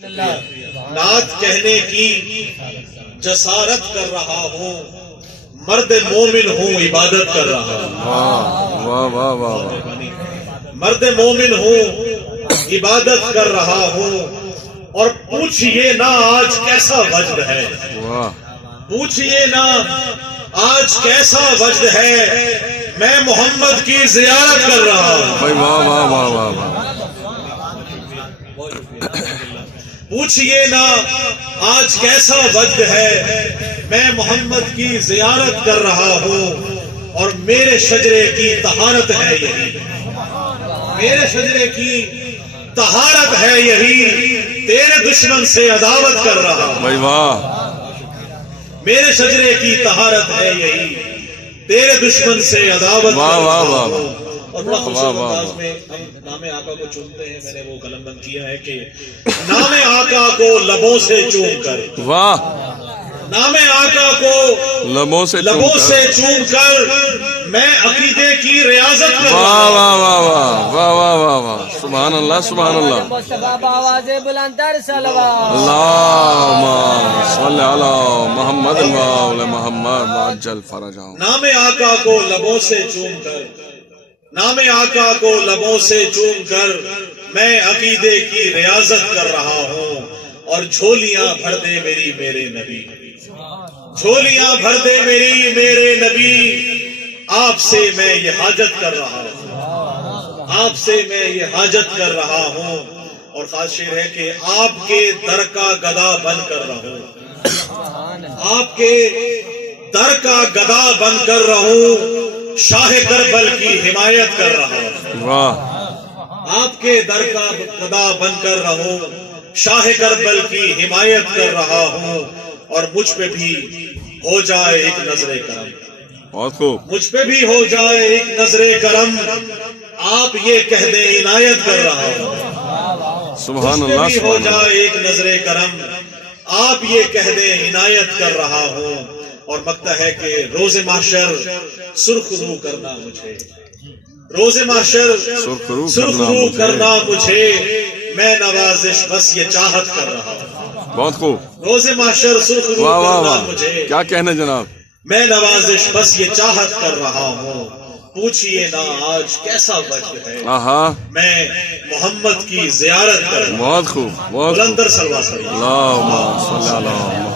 نعت کہنے کی جسارت کر رہا ہوں، مرد مومن ہوں عبادت کر رہا ہوں۔ واہ واہ واہ، مرد مومن ہوں عبادت کر رہا ہوں، اور پوچھئے نہ آج کیسا وجد ہے، پوچھئے نہ آج کیسا وجد ہے، میں محمد کی زیارت کر رہا ہوں۔ واہ واہ واہ واہ واہ، پوچھئے نہ آج کیسا وجد ہے، میں محمد کی زیارت کر رہا ہوں، اور میرے شجرے کی طہارت ہے یہی، میرے شجرے کی طہارت ہے یہی، تیرے دشمن سے عداوت کر رہا ہوں۔ بھائی واہ، میرے شجرے کی طہارت ہے یہی، تیرے دشمن سے عداوت واہ کر واہ رہا واہ ہوں۔ اور بڑا خوبصورت واہ واہ انداز میں ہم نام آقا کو چومتے ہیں۔ میں نے وہ قلم بند کیا ہے کہ نام آقا کو لبوں سے چوم کر، واہ، نام آقا کو لبوں سے چوم کر میں عقیدے کی ریاضت کر رہا واہ ہوں۔ واہ واہ واہ واہ واہ واہ واہ، سبحان اللہ سبحان اللہ، مصطفیٰ بآواز بلندر صلوات، اللہم صلی علی محمد و آل محمد وعجل فرجہم۔ نام آقا کو لبوں سے چوم کر، نام آقا کو لبوں سے چوم کر میں عقیدے کی ریاضت کر رہا ہوں، اور جھولیاں بھر دے میری میرے نبی، جھولیاں بھر دے میری میرے نبی، آپ سے میں یہ حاجت کر رہا ہوں، آپ سے میں یہ حاجت کر رہا ہوں۔ اور خاص شعر ہے کہ آپ کے در کا گدا بن کر رہوں، آپ کے در کا گدا بن کر رہوں، شاہ کربل کی حمایت کر رہا ہوں۔ واہ، آپ کے در کا گدا بن کر رہوں، شاہ کربل کی حمایت کر رہا ہوں، اور مجھ پہ بھی ہو جائے ایک نظر کرم، بہت خوب، مجھ پہ بھی ہو جائے ایک نظر کرم، آپ یہ کہہ دیں عنایت کر رہا ہوں۔ سبحان مجھ پہ اللہ بھی ہو سبحان اللہ، جائے ایک نظر کرم، آپ یہ کہہ دیں عنایت کر رہا ہوں۔ اور مکتا ہے کہ روز محشر سرخ رو کرنا مجھے، روز محشر سرخ رو سرخ رو کرنا مجھے، میں نوازش بس یہ چاہت کر رہا ہوں۔ بہت خوب، روز محشر سرخ رو واہ واہ کرنا واہ، مجھے، کیا کہنے جناب، میں نوازش بس یہ چاہت کر رہا ہوں، پوچھئے نہ آج کیسا وجد ہے، آہا، میں محمد کی زیارت کر رہا ہوں۔ بہت خوب، بہت خوب، بلندر سلوا سلام۔ اللہم صلی علی محمد